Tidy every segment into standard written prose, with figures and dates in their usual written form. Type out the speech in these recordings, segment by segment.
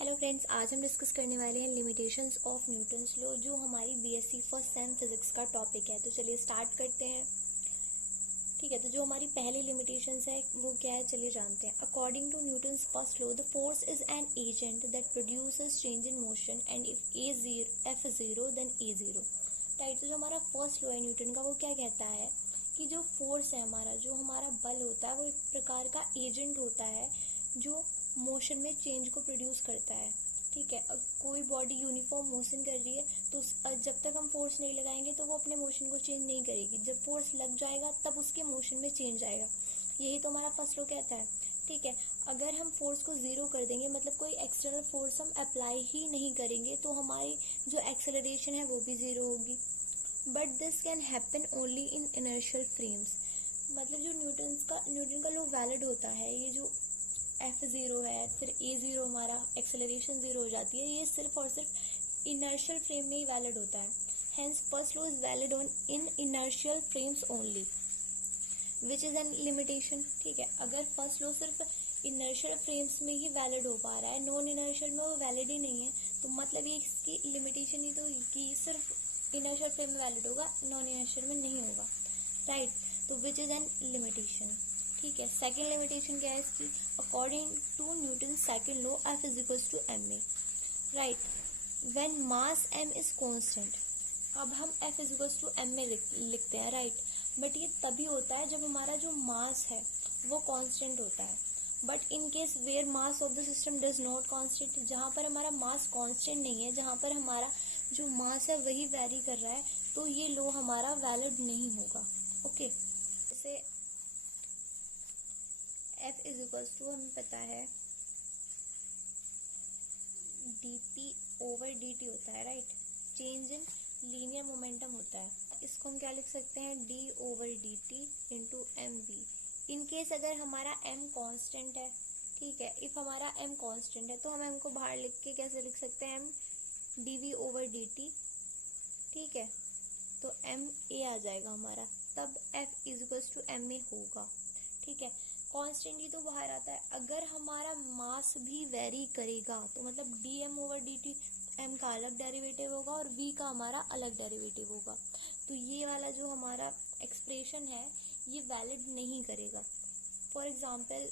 Hello friends, आज हम discuss करने वाले हैं लिमिटेशंस ऑफ न्यूटन्स लॉ, जो हमारी बीएससी फर्स्ट सेम फिजिक्स का टॉपिक है। तो चलिए स्टार्ट करते हैं। ठीक है, तो जो हमारी पहली लिमिटेशंस है वो क्या है, चलिए जानते हैं। According to Newton's first law, the force is an agent that produces change in motion and if F zero then a zero. Right, तो जो हमारा फर्स्ट लॉ है न्यूटन का, वो क्या कहता है कि जो फोर्स है हमारा, जो हमारा बल होता है, वो एक प्रकार का एजेंट होता है जो मोशन में चेंज को प्रोड्यूस करता है। ठीक है, अब कोई बॉडी यूनिफॉर्म मोशन कर रही है तो जब तक हम फोर्स नहीं लगाएंगे तो वो अपने मोशन को चेंज नहीं करेगी। जब फोर्स लग जाएगा तब उसके मोशन में चेंज आएगा। यही तो हमारा फर्स्ट लॉ कहता है। ठीक है, अगर हम फोर्स को जीरो कर देंगे, मतलब कोई एक्सटर्नल फोर्स हम अप्लाई ही नहीं करेंगे, तो हमारी जो एक्सेलरेशन है वो भी जीरो होगी। But this can happen only in inertial frames. मतलब जो न्यूटन का लॉ वैलिड होता है, ये जो एफ जीरो है, फिर ए जीरो, हमारा एक्सेलरेशन जीरो हो जाती है, ये सिर्फ और सिर्फ इनर्शियल फ्रेम में ही वैलिड होता है। Hence first law is valid on in inertial frames only, which is an limitation. ठीक है, अगर फर्स्ट लॉ सिर्फ इनर्शियल फ्रेम्स में ही वैलिड हो पा रहा है, नॉन इनर्शियल में वो वैलिड ही नहीं है, तो मतलब ये इसकी लिमिटेशन ही तो कि सिर्फ इनर्शियल फ्रेम में वैलिड होगा, नॉन इनर्शियल में नहीं होगा। राइट, तो विच इज एन लिमिटेशन। ठीक है, सेकेंड लिमिटेशन क्या है इसकी, according to Newton second law F is equals to M a. Right, when mass m is constant. अब हम F is equals to M a लिखते हैं। राइट, बट ये तभी होता है जब हमारा जो मास है वो कांस्टेंट होता है। But in case where mass of the system does not constant, जहाँ पर हमारा मास कांस्टेंट नहीं है, जहाँ पर हमारा जो मास है वही वैरी कर रहा है, तो ये लॉ हमारा वैलिड नहीं होगा। ओके, जैसे F इज इक्वल्स टू, हमें पता है dp ओवर dt होता है। Right, change in linear momentum होता है। इसको हम क्या लिख सकते हैं, d over dt into m v. In case अगर हमारा m कांस्टेंट है, ठीक है, इफ हमारा m कांस्टेंट है तो हम m को बाहर लिख के कैसे लिख सकते हैं, m dv ओवर dt। ठीक है, तो m a आ जाएगा हमारा, तब F is equals to M a होगा। ठीक है, कांस्टेंट ही तो बाहर आता है। अगर हमारा मास भी वेरी करेगा तो मतलब D M over D T, M का अलग डेरिवेटिव होगा और वी का हमारा अलग डेरिवेटिव होगा, तो ये वाला जो हमारा एक्सप्रेशन है ये वैलिड नहीं करेगा। फॉर एग्जाम्पल,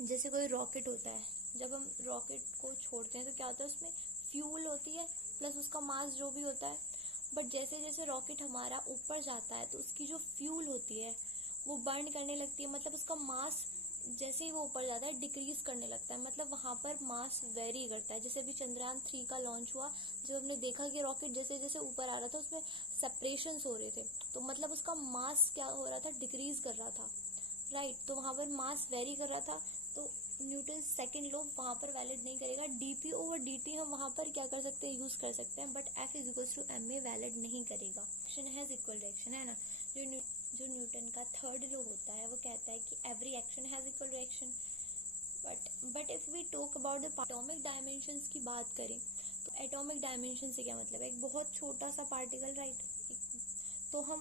जैसे कोई रॉकेट होता है, जब हम रॉकेट को छोड़ते हैं तो क्या होता है, उसमें फ्यूल होती है प्लस उसका मास जो भी होता है। बट जैसे जैसे रॉकेट हमारा ऊपर जाता है तो उसकी जो फ्यूल होती है वो बर्न करने लगती है, मतलब उसका मास जैसे ही वो ऊपर जाता है डिक्रीज करने लगता है, मतलब वहां पर मास वेरी करता है। जैसे अभी चंद्रयान 3 का लॉन्च हुआ, जब हमने देखा कि रॉकेट जैसे जैसे ऊपर आ रहा था उसमें सेपरेशंस हो रहे थे, तो मतलब उसका मास क्या हो रहा था, डिक्रीज कर रहा था। राइट, तो वहां पर मास वेरी कर रहा था, तो न्यूटन सेकंड लॉ वहां पर वैलिड नहीं करेगा। डीपी ओवर डीटी हम वहां पर क्या कर सकते हैं, यूज कर सकते हैं, but F is equals to M A valid नहीं करेगा। एक्शन हैज इक्वल रिएक्शन, है ना। जो न्यूटन का थर्ड लॉ होता है वो कहता है कि every action has equal reaction. But if we talk about the atomic dimensions की बात करें, तो एटॉमिक डायमेंशन से क्या मतलब है, एक बहुत छोटा सा पार्टिकल। राइट, तो हम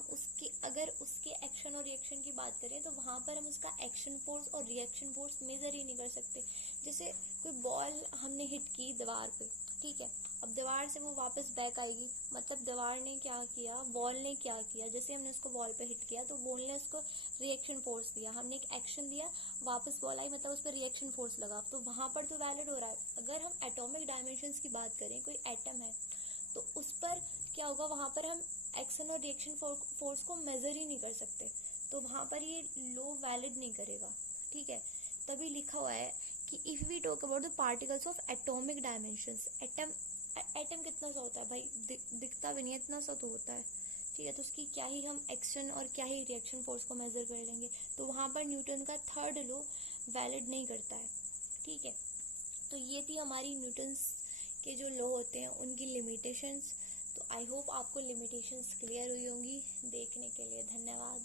अगर उसके एक्शन और रिएक्शन की बात करें तो वहां पर हम उसका एक्शन फोर्स और रिएक्शन फोर्स मेजर ही नहीं कर सकते। जैसे कोई बॉल हमने हिट की दीवार पे, ठीक है, अब दीवार से वो वापस बैक आएगी, मतलब दीवार ने क्या किया, बॉल ने क्या किया, जैसे हमने उसको बॉल पे हिट किया तो बॉल ने उसको रिएक्शन फोर्स दिया, हमने एक एक्शन दिया, वापस बॉल आई, मतलब उस पर रिएक्शन फोर्स लगा, तो वहां पर तो वैलिड हो रहा है। अगर हम एटॉमिक डायमेंशंस की बात करें, कोई एटम है तो उस पर क्या होगा, वहां पर हम एक्शन और रिएक्शन फोर्स को मेजर ही नहीं कर सकते, तो वहां पर ये लॉ वैलिड नहीं करेगा। ठीक है, तभी लिखा हुआ है कि if we talk about the particles of atomic dimensions, atom कितना सा होता है भाई, दिखता भी नहीं है, इतना सा तो होता है। ठीक है, तो उसकी क्या ही हम एक्शन और क्या ही रिएक्शन फोर्स को मेजर कर लेंगे, तो वहां पर न्यूटन का थर्ड लॉ वैलिड नहीं करता है। ठीक है, तो ये थी हमारी न्यूटन्स के जो लॉ होते हैं उनकी लिमिटेशंस। तो आई होप आपको लिमिटेशंस क्लियर हुई होंगी। देखने के लिए धन्यवाद।